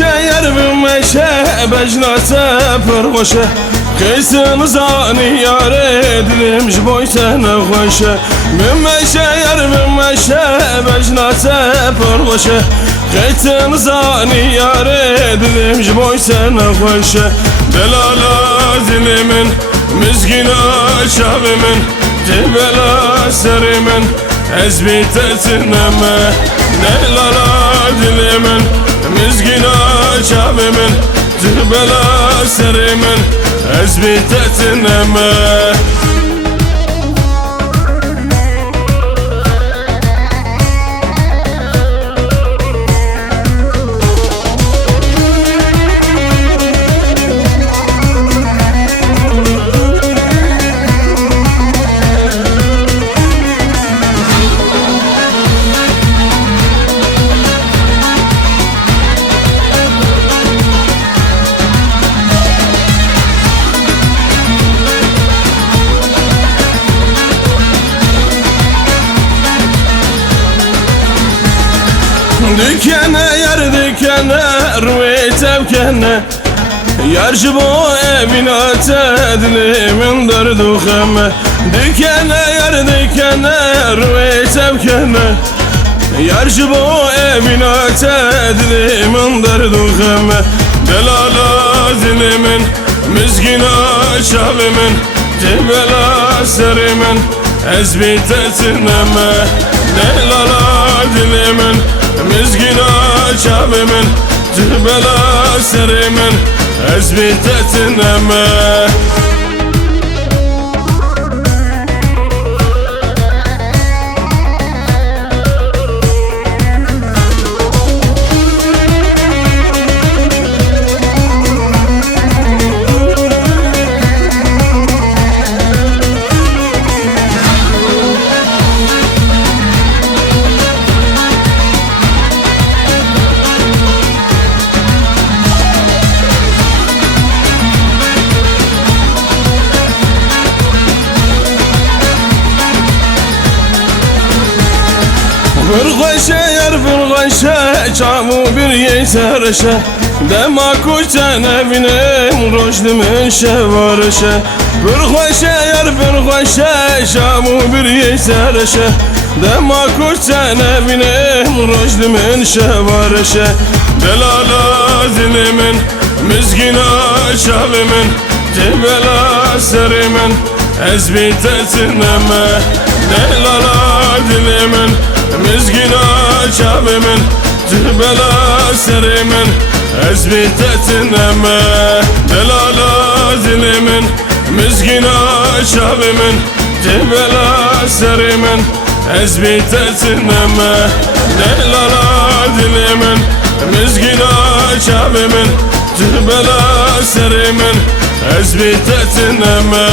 meşe bu meşe Becnate pırgoşe Kıysın zani yar edilmiş boy sene hoşe Bu meşe bu meşe Becnate pırgoşe Kıysın zani yar edilmiş boy sene hoşe Delala zilimin Müzgina şabimin Cebela serimin Ezbitetineme Delala dilimin Müzgina şabimin Cebela serimin Ezbitetineme Dükene yer dükene rüve tevkene Yarşı bu evine tedlimin derdu kheme Dükene yer dükene rüve tevkene Yarşı bu evine tedlimin derdu kheme Delala zilimin Müzgina şabimin Cebela serimin Ezbitetineme Delala dilimin Müzgina şabimin Cebela serimin Ezbitetineme Fırgaşe yer fırgaşe Çavu bir yeterşe Dema kuşen evinim Roşdimin şevarşe Fırgaşe yer fırgaşe Çavu bir yeterşe Dema kuşen evinim Roşdimin şevarşe Delala zilimin Müzgina şabimin Cebela serimin Ezbitetineme Delala dilimin Müzgina şabimin Cebela serimin Ezbitetineme Delala zilimin Müzgina şabimin Cebela serimin Ezbitetineme Delala dilimin Müzgina şabimin Cebela serimin Ezbitetineme